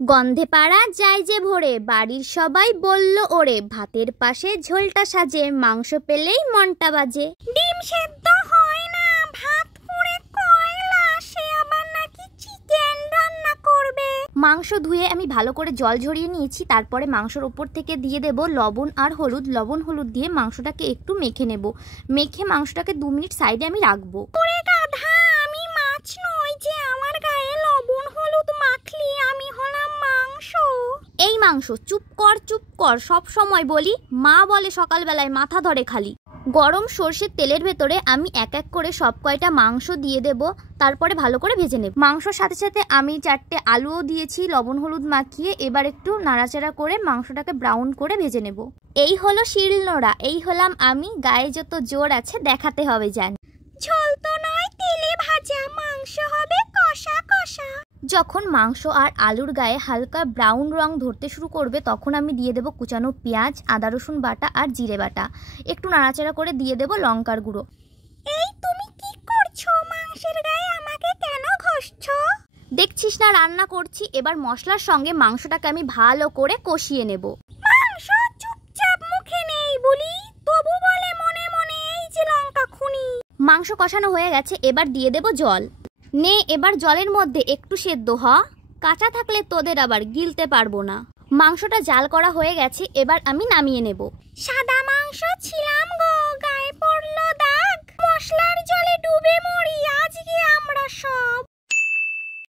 গন্ধে পাড়া যায় যে ভরে, বাড়ির সবাই বলল ওরে, ভাতের পাশে ঝোলটা সাজে, মাংস পেলেই মনটা বাজে। ডিম সেদ্ধ হয় না, ভাত পুড়ে কয়লা, সে আবার নাকি চিকেন রান্না করবে। মাংস ধুয়ে আমি ভালো করে জল ঝরিয়ে নিয়েছি। তারপরে মাংসের উপর থেকে দিয়ে দেব লবণ আর হলুদ। লবণ হলুদ দিয়ে মাংসটাকে একটু মেখে নেব। মেখে মাংসটাকে 2 মিনিট সাইডে আমি রাখবো। ওরে গাধা, আমি মাছ নই যে আমার গায়ে লবণ হলুদ মাখলি, আমি হলাম মাংস। এই মাংস, চুপ কর, সব সময় বলি, মা বলে সকালবেলায় মাথা ধরে খালি। গরম সর্ষের তেলের ভেতরে আমি এক এক করে সব কয়টা মাংস দিয়ে দেব। তারপরে ভালো করে ভেজে নেব। মাংসর সাথে সাথে আমি 4টে আলুও দিয়েছি লবণ হলুদ মাখিয়ে। এবার একটু নাড়াচাড়া করে মাংসটাকে ব্রাউন করে ভেজে নেব। এই হলো শিলনোড়া, এই হলাম আমি। গায়ে যত জোর আছে দেখাতে হবে জানি। ঝোল তো নয়, তেলে ভাজা, মাংস হবে কষা কষা। যখন মাংস আর আলুর গায়ে হালকা ব্রাউন রং ধরতে শুরু করবে তখন আমি দিয়ে দেব কুচানো পেঁয়াজ, আদা রসুন বাটা আর জিরে বাটা। একটু নাড়াচাড়া করে দিয়ে দেব লঙ্কার গুঁড়ো। এই তুমি কি করছো? মাংসের গায়ে আমাকে কেন ঘষছো? দেখছিস না রান্না করছি। এবার মশলার সঙ্গে মাংসটাকে আমি ভালো করে কষিয়ে নেব। মাংস চুপচাপ মুখে নেই বলি, তবু বলে মনে মনে এই যে লঙ্কা খুনি। মাংস কষানো হয়ে গেছে, এবার দিয়ে দেব জল। নে এবার জলের মধ্যে একটু সেদ্ধ হ, কাঁচা থাকলে তোদের আবার গিলতে পারবো না। মাংসটা জাল করা হয়ে গেছে, এবার আমি নামিয়ে নেব। সাদা মাংস ছিলাম গো, গায়ে পড়লো দাগ, মশলার জলে ডুবে মরি আজকে আমরা সব।